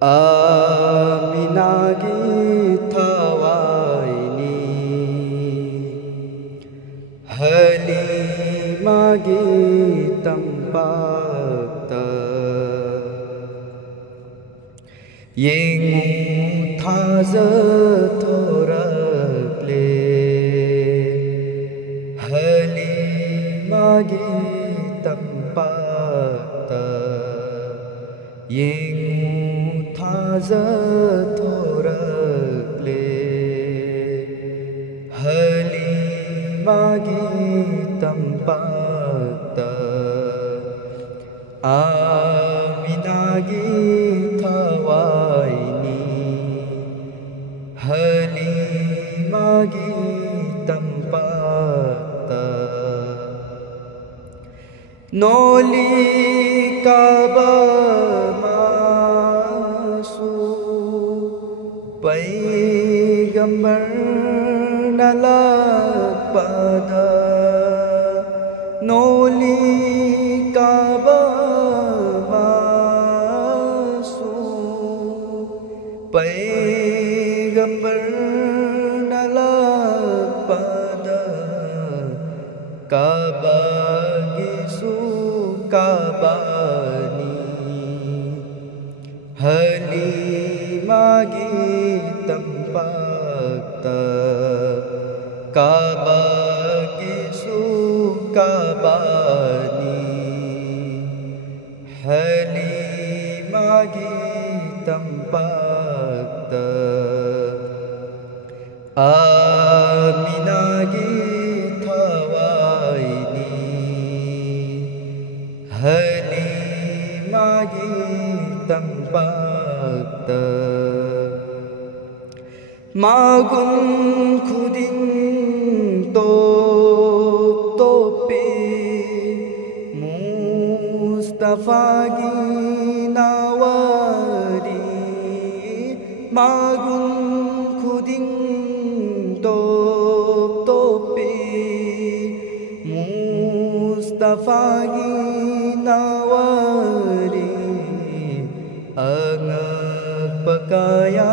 Aminagi thawaini Halimagi tampakta Yengu thaza thorakle Halimagi tampakta Yengu thaza thorakle Halimagi tampakta Aminagi thawaini Halimagi tampakta Noli kaba masu Paigambar nalakpada Noli kaba masu Paigambar nalakpada Kaba gisu kabani Halimagi tampakta Kaba gisu kabani Halimagi tampakta Aminagi thawaini Halimagi tampakta Magun khuding top tope Mustafa gi nawari Magun khuding top tope Mustafa gi nawari Angak pakaya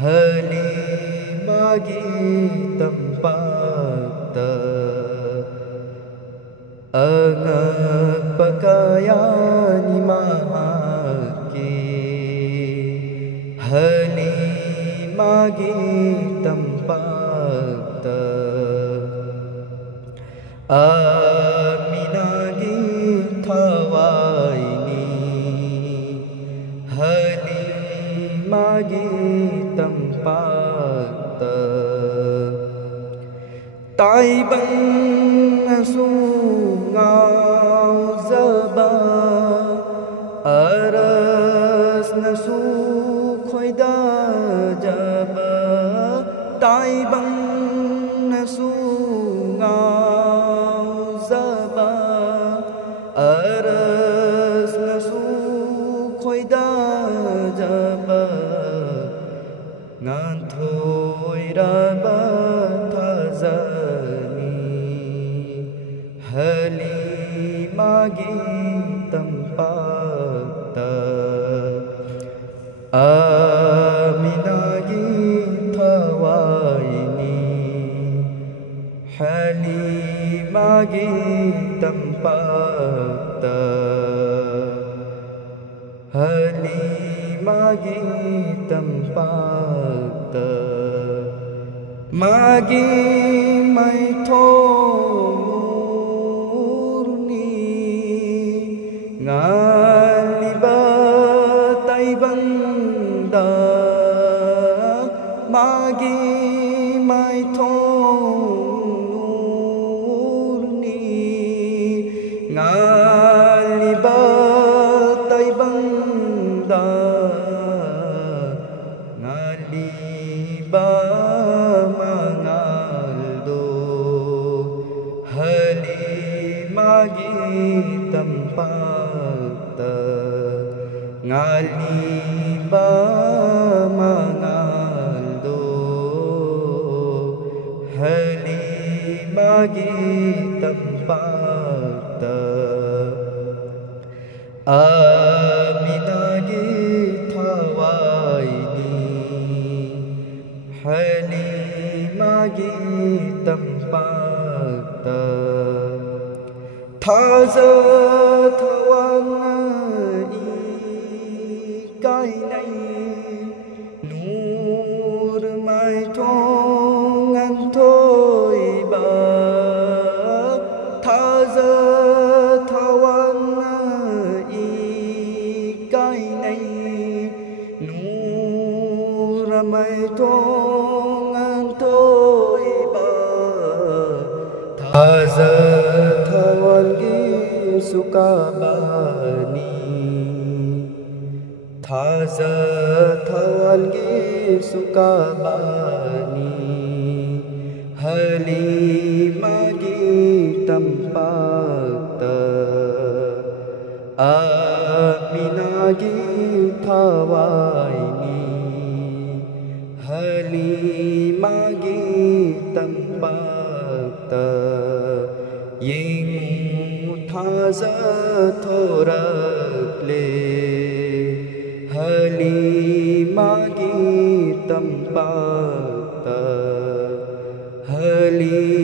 Halimagi tampakta Angak pakayani mahaki Halimagi tampakta Aminagi thawaini Halimagi tampakta Taibang sungau zaba Aras nasu khoida jaba Taibang sungau zaba Aras nasu khoida jaba Ngan thoi raba thazani Halimagi tampakta Aminagi thawaini Halimagi tampakta Halimagi tampakta Magi mai thomurni Ngaliba taibanda Magi mai thomurni Ngaliba taibanda Ngaliba Halimagi tampakta Ngaliba mangaldo Halimagi tampakta Aminagi thawaini Halimagi tampata Thaza thawanga cái này nur mai thong ăn thôi bà tha giờ thawan i cái này nur mai thong ăn thôi bà tha giờ thawan gi suka bani Thaza thalgi sukabani Halimagi tampata Aminagi thawaini Halimagi tampata Yingu thaza thorak le Halimagi tampata Halimagi